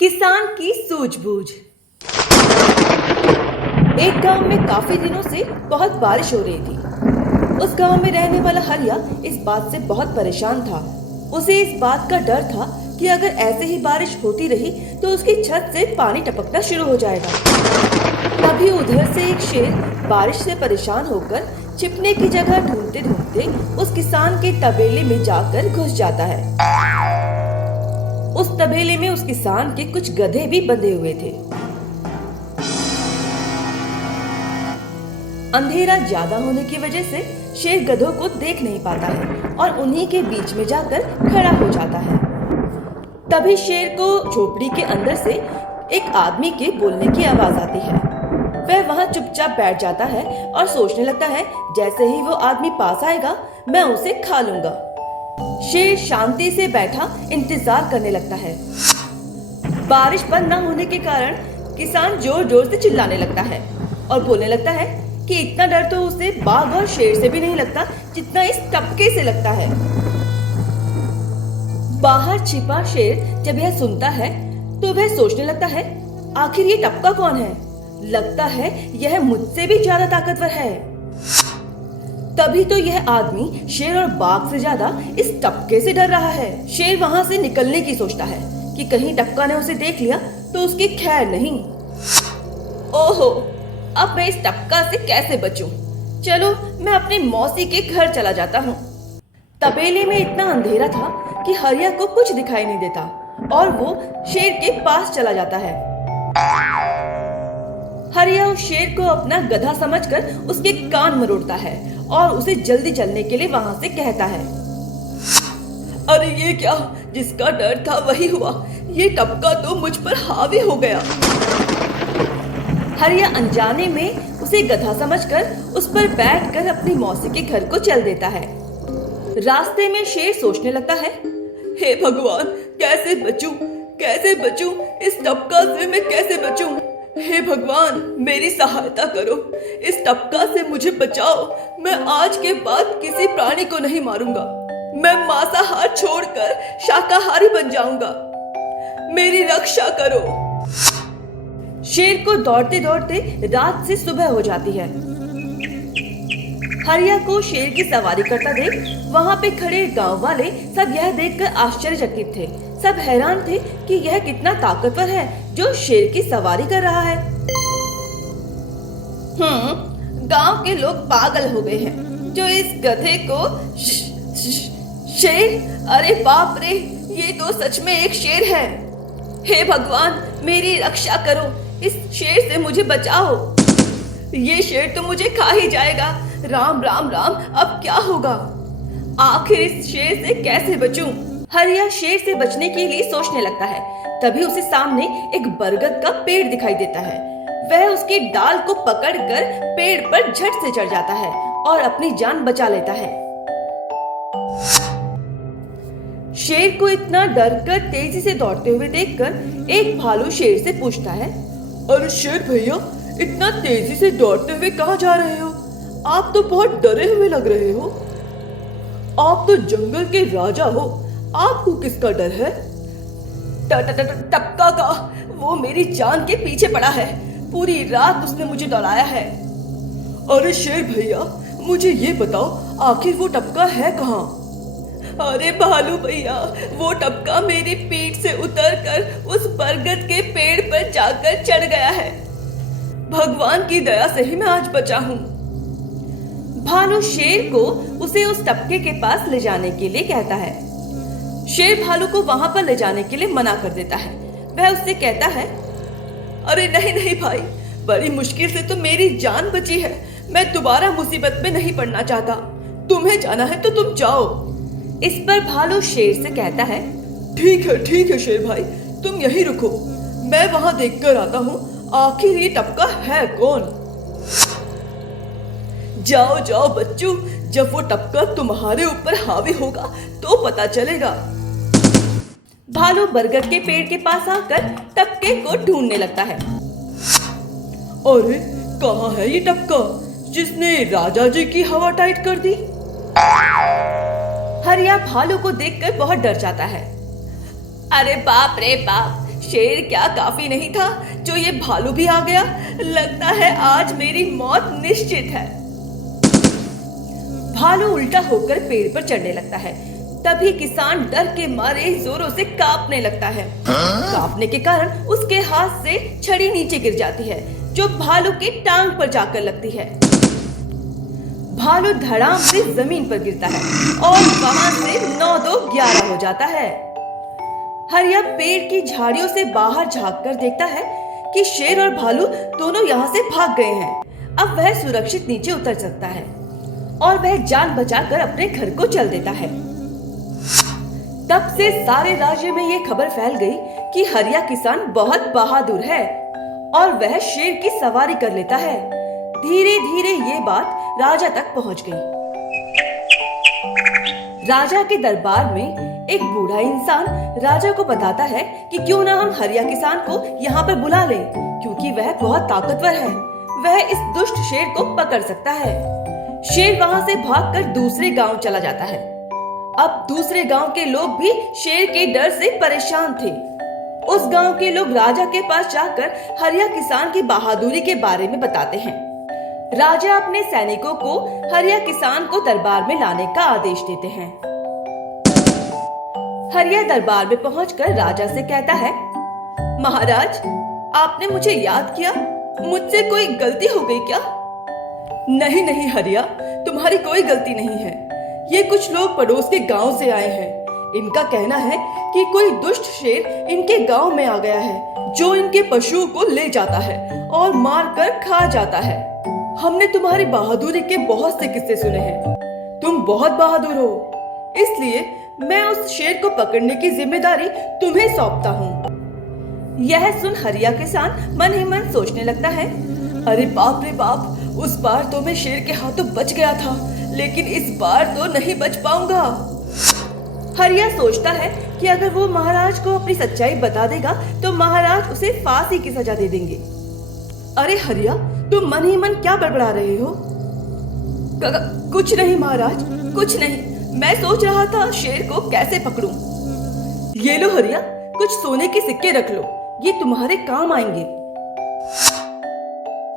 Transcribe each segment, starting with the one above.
किसान की सूझबूझ। एक गांव में काफी दिनों से बहुत बारिश हो रही थी। उस गांव में रहने वाला हरिया इस बात से बहुत परेशान था। उसे इस बात का डर था कि अगर ऐसे ही बारिश होती रही तो उसकी छत से पानी टपकना शुरू हो जाएगा। तभी उधर से एक शेर बारिश से परेशान होकर छिपने की जगह ढूंढते ढूंढते उस किसान के तबेले में जाकर घुस जाता है। उस तबेले में उस किसान के कुछ गधे भी बंधे हुए थे। अंधेरा ज्यादा होने की वजह से शेर गधों को देख नहीं पाता है और उन्हीं के बीच में जाकर खड़ा हो जाता है। तभी शेर को झोपड़ी के अंदर से एक आदमी के बोलने की आवाज आती है। वह वहां चुपचाप बैठ जाता है और सोचने लगता है, जैसे ही वो आदमी पास आएगा मैं उसे खा लूंगा। शेर शांति से बैठा इंतजार करने लगता है। बारिश बंद न होने के कारण किसान जोर जोर से चिल्लाने लगता है और बोलने लगता है कि इतना डर तो उसे बाघ और शेर से भी नहीं लगता जितना इस टपके से लगता है। बाहर छिपा शेर जब यह सुनता है तो वह सोचने लगता है, आखिर ये टपका कौन है? लगता है यह मुझसे भी ज्यादा ताकतवर है। तभी तो यह आदमी शेर और बाघ से ज्यादा इस टपके से डर रहा है। शेर वहां से निकलने की सोचता है कि कहीं टपका ने उसे देख लिया तो उसकी खैर नहीं। ओहो, अब मैं इस टपका से कैसे बचूं? चलो मैं अपनी मौसी के घर चला जाता हूँ। तबेले में इतना अंधेरा था कि हरिया को कुछ दिखाई नहीं देता और वो शेर के पास चला जाता है। हरिया उस शेर को अपना गधा समझकर उसके कान मरोड़ता है और उसे जल्दी चलने के लिए वहां से कहता है। अरे ये क्या, जिसका डर था वही हुआ। ये टपका तो मुझ पर हावी हो गया। हरिया अनजाने में उसे गधा समझकर उस पर बैठकर अपनी मौसी के घर को चल देता है। रास्ते में शेर सोचने लगता है, हे भगवान, कैसे बचूं? इस टपका से मैं कैसे बचूं? हे भगवान, मेरी सहायता करो, इस टपका से मुझे बचाओ। मैं आज के बाद किसी प्राणी को नहीं मारूंगा। मैं मांसाहार छोड़कर शाकाहारी बन जाऊंगा। मेरी रक्षा करो। शेर को दौड़ते दौड़ते रात से सुबह हो जाती है। हरिया को शेर की सवारी करता देख वहां पे खड़े गांव वाले सब यह देखकर आश्चर्यचकित थे। सब हैरान थे कि यह कितना ताकतवर है जो शेर की सवारी कर रहा है। गांव के लोग पागल हो गए हैं जो इस गधे को शेर, अरे बाप रे, ये तो सच में एक शेर है। हे भगवान, मेरी रक्षा करो, इस शेर से मुझे बचाओ। ये शेर तो मुझे खा ही जाएगा। राम राम राम, अब क्या होगा? आखिर इस शेर से कैसे बचूं? हरिया शेर से बचने के लिए सोचने लगता है। तभी उसे सामने एक बरगद का पेड़ दिखाई देता है। वह उसकी डाल को पकड़कर पेड़ पर झट से चढ़ जाता है और अपनी जान बचा लेता है। शेर को इतना डर कर तेजी से दौड़ते हुए देखकर एक भालू शेर से पूछता है, अरे शेर भैया, इतना तेजी से दौड़ते हुए कहाँ जा रहे हो? आप तो बहुत डरे हुए लग रहे हो। आप तो जंगल के राजा हो, आपको किसका डर है? टपका का, वो मेरी जान के पीछे पड़ा है। पूरी रात उसने मुझे दौड़ाया है। अरे शेर भैया, मुझे ये बताओ, आखिर वो टपका है कहाँ? अरे भालू भैया, वो टपका मेरी पीठ से उतरकर उस बरगद के पेड़ पर जाकर चढ़ गया है। भगवान की दया से ही मैं आज बचा हूँ। भालू शेर को उसे उस टपके के पास ले जाने के लिए कहता है। शेर भालू को वहां पर ले जाने के लिए मना कर देता है। वह उससे कहता है, अरे नहीं नहीं भाई, बड़ी मुश्किल से तो मेरी जान बची है। मैं दोबारा मुसीबत में नहीं पड़ना चाहता। तुम्हें जाना है तो तुम जाओ। इस पर भालू शेर से कहता है, ठीक है शेर भाई, तुम यहीं रुको, मैं वहां देख कर आता हूँ आखिर ये टपका है कौन। जाओ जाओ बच्चों, जब वो टपका तुम्हारे ऊपर हावी होगा तो पता चलेगा। भालू बरगद के पेड़ के पास आकर टपके को ढूंढने लगता है। अरे कहाँ है ये टपका जिसने राजा जी की हवा टाइट कर दी? हरिया भालू को देखकर बहुत डर जाता है। अरे बाप रे बाप, शेर क्या काफी नहीं था जो ये भालू भी आ गया। लगता है आज मेरी मौत निश्चित है। भालू उल्टा होकर पेड़ पर चढ़ने लगता है। तभी किसान डर के मारे जोरों से कांपने लगता है। कांपने के कारण उसके हाथ से छड़ी नीचे गिर जाती है जो भालू की टांग पर जाकर लगती है। भालू धड़ाम से जमीन पर गिरता है और वहां से 9-2-11 हो जाता है। हरिया पेड़ की झाड़ियों से बाहर झांक कर देखता है कि शेर और भालू दोनों यहाँ से भाग गए हैं। अब वह सुरक्षित नीचे उतर सकता है और वह जान बचाकर अपने घर को चल देता है। तब से सारे राज्य में ये खबर फैल गई कि हरिया किसान बहुत बहादुर है और वह शेर की सवारी कर लेता है। धीरे धीरे ये बात राजा तक पहुंच गई। राजा के दरबार में एक बूढ़ा इंसान राजा को बताता है कि क्यों ना हम हरिया किसान को यहाँ पर बुला लें, क्योंकि वह बहुत ताकतवर है। वह इस दुष्ट शेर को पकड़ सकता है। शेर वहाँ से भागकर दूसरे गांव चला जाता है। अब दूसरे गांव के लोग भी शेर के डर से परेशान थे। उस गांव के लोग राजा के पास जाकर हरिया किसान की बहादुरी के बारे में बताते हैं। राजा अपने सैनिकों को हरिया किसान को दरबार में लाने का आदेश देते हैं। हरिया दरबार में पहुंचकर राजा से कहता है, महाराज, आपने मुझे याद किया? मुझसे कोई गलती हो गई क्या? नहीं नहीं हरिया, तुम्हारी कोई गलती नहीं है। ये कुछ लोग पड़ोस के गांव से आए हैं। इनका कहना है कि कोई दुष्ट शेर इनके गांव में आ गया है जो इनके पशुओं को ले जाता है और मारकर खा जाता है। हमने तुम्हारी बहादुरी के बहुत से किस्से सुने हैं। तुम बहुत बहादुर हो, इसलिए मैं उस शेर को पकड़ने की जिम्मेदारी तुम्हें सौंपता हूँ। यह सुन हरिया किसान मन ही मन सोचने लगता है, अरे बाप रे बाप, उस बार तो मैं शेर के हाथों बच गया था, लेकिन इस बार तो नहीं बच पाऊंगा। हरिया सोचता है कि अगर वो महाराज को अपनी सच्चाई बता देगा तो महाराज उसे फांसी की सजा दे देंगे। अरे हरिया, तुम मन ही मन क्या बड़बड़ा रहे हो? कुछ नहीं महाराज, कुछ नहीं। मैं सोच रहा था शेर को कैसे पकड़ूं। ये लो हरिया, कुछ सोने के सिक्के रख लो, ये तुम्हारे काम आएंगे।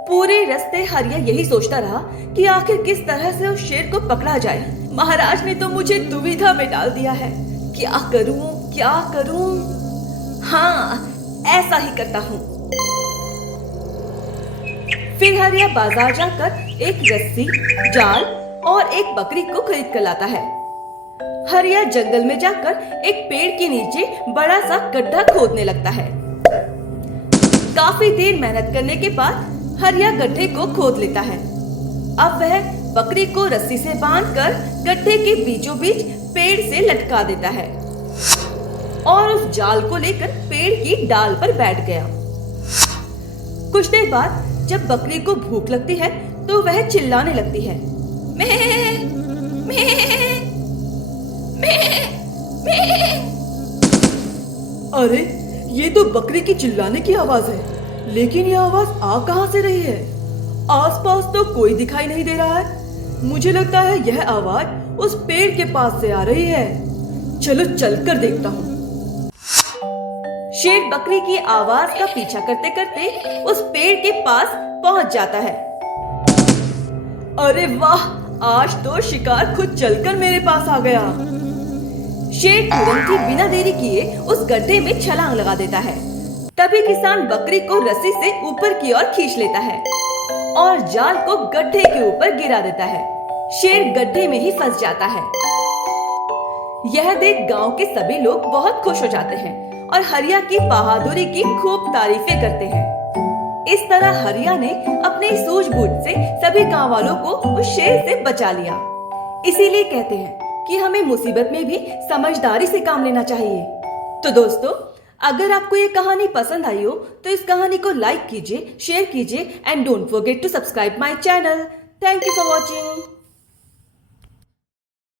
पूरे रास्ते हरिया यही सोचता रहा कि आखिर किस तरह से उस शेर को पकड़ा जाए। महाराज ने तो मुझे दुविधा में डाल दिया है। क्या करूं, क्या करूं? हाँ, ऐसा ही करता हूँ। फिर हरिया बाजार जाकर एक रस्सी, जाल और एक बकरी को खरीद कर लाता है। हरिया जंगल में जाकर एक पेड़ के नीचे बड़ा सा गड्ढा खोदने लगता है। काफी देर मेहनत करने के बाद हरिया गड्ढे को खोद लेता है। अब वह बकरी को रस्सी से बांधकर गड्ढे के बीचों बीच पेड़ से लटका देता है और उस जाल को लेकर पेड़ की डाल पर बैठ गया। कुछ देर बाद जब बकरी को भूख लगती है तो वह चिल्लाने लगती है, मैं, मैं, मैं, मैं। अरे, ये तो बकरी की चिल्लाने की आवाज है, लेकिन ये आवाज आ कहां से रही है? आसपास तो कोई दिखाई नहीं दे रहा है। मुझे लगता है यह आवाज उस पेड़ के पास से आ रही है। चलो चलकर देखता हूँ। शेर बकरी की आवाज का पीछा करते करते उस पेड़ के पास पहुंच जाता है। अरे वाह, आज तो शिकार खुद चलकर मेरे पास आ गया। शेर तुरंत ही बिना देरी किए उस गड्ढे में छलांग लगा देता है। तभी किसान बकरी को रस्सी से ऊपर की ओर खींच लेता है और जाल को गड्ढे के ऊपर गिरा देता है। शेर गड्ढे में ही फंस जाता है। यह देख गांव के सभी लोग बहुत खुश हो जाते हैं और हरिया की बहादुरी की खूब तारीफें करते हैं। इस तरह हरिया ने अपनी सूझबूझ से सभी गांव वालों को उस शेर से बचा लिया। इसीलिए कहते हैं कि हमें मुसीबत में भी समझदारी से काम लेना चाहिए। तो दोस्तों, अगर आपको ये कहानी पसंद आई हो तो इस कहानी को लाइक कीजिए, शेयर कीजिए and don't forget to subscribe my channel. Thank you for watching.